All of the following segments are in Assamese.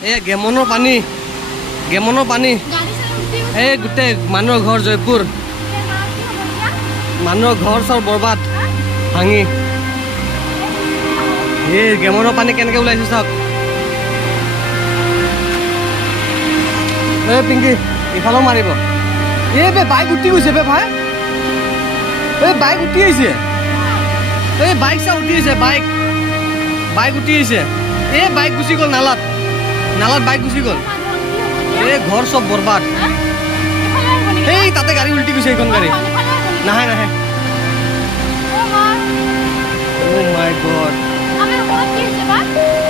এই গেমনৰ পানী এই গোটেই মানুহৰ ঘৰ জয়পুৰ মানুহৰ ঘৰ চব বৰবাদ ভাঙি এই গেমনৰ পানী কেনেকৈ ওলাইছে চাওক এই পিংকি ইফালেও মাৰিব এই বে বাইক উঠি গৈছে বে ভাই এই বাইক উঠি আহিছে এই বাইক চা উঠি আহিছে বাইক উঠি আহিছে এই বাইক গুচি গ'ল নালাত বাইক গুচি গ'ল এই ঘৰ চব বৰবাদ এই তাতে গাড়ী উল্টি গৈছে এইখন গাড়ী নাহে অ' মাই গড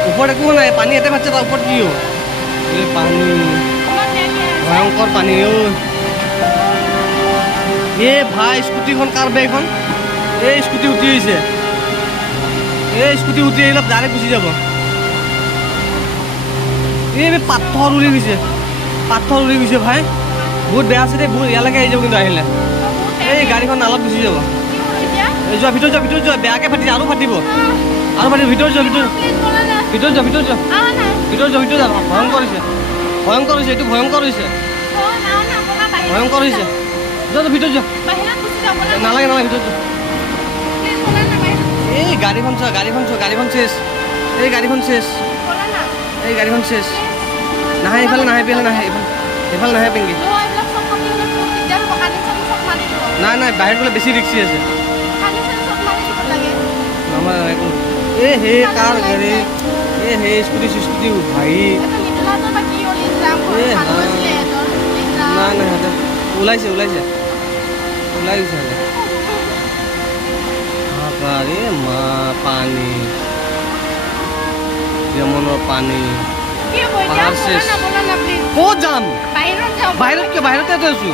ওপৰত একো নাই পানী এতে ভাতছে তাৰ ওপৰত কি হ'ল এই পানী ভয়ংকৰ পানী এই ভাই স্কুটিখন কাৰ বে এইখন এই স্কুটি উঠি আহিছে এই স্কুটি উঠি আহিলে ডাইৰেক্ট গুচি যাব এই পাথৰ উৰি গৈছে ভাই বহুত বেয়া আছে দেই বহুত ইয়ালৈকে আহি যাব কিন্তু আহিলে এই গাড়ীখন নালত গুচি যাব এই যোৱা ভিতৰত যোৱা বেয়াকৈ ফাটিছে আৰু ফাটিব ভিতৰত যোৱা ভয়ংকৰ হৈছে এইটো ভয়ংকৰ হৈছে যোৱা ভিতৰত যোৱা নালাগে ভিতৰত যোৱা এই গাড়ীখন চোৱা গাড়ীখন চেছ নাহে এইফালে নাহে এইফালে নাহে পিংকি নাই বাহিৰত গ'লে বেছি ৰিক্সি আছে এই সেই কাৰ গাড়ী এই সেই স্কুটি ভাই নাই ওলাইছে ওলাই গৈছে এই মা পানী যমুনৰ পানী ক'ত যাম বাহিৰতে আছো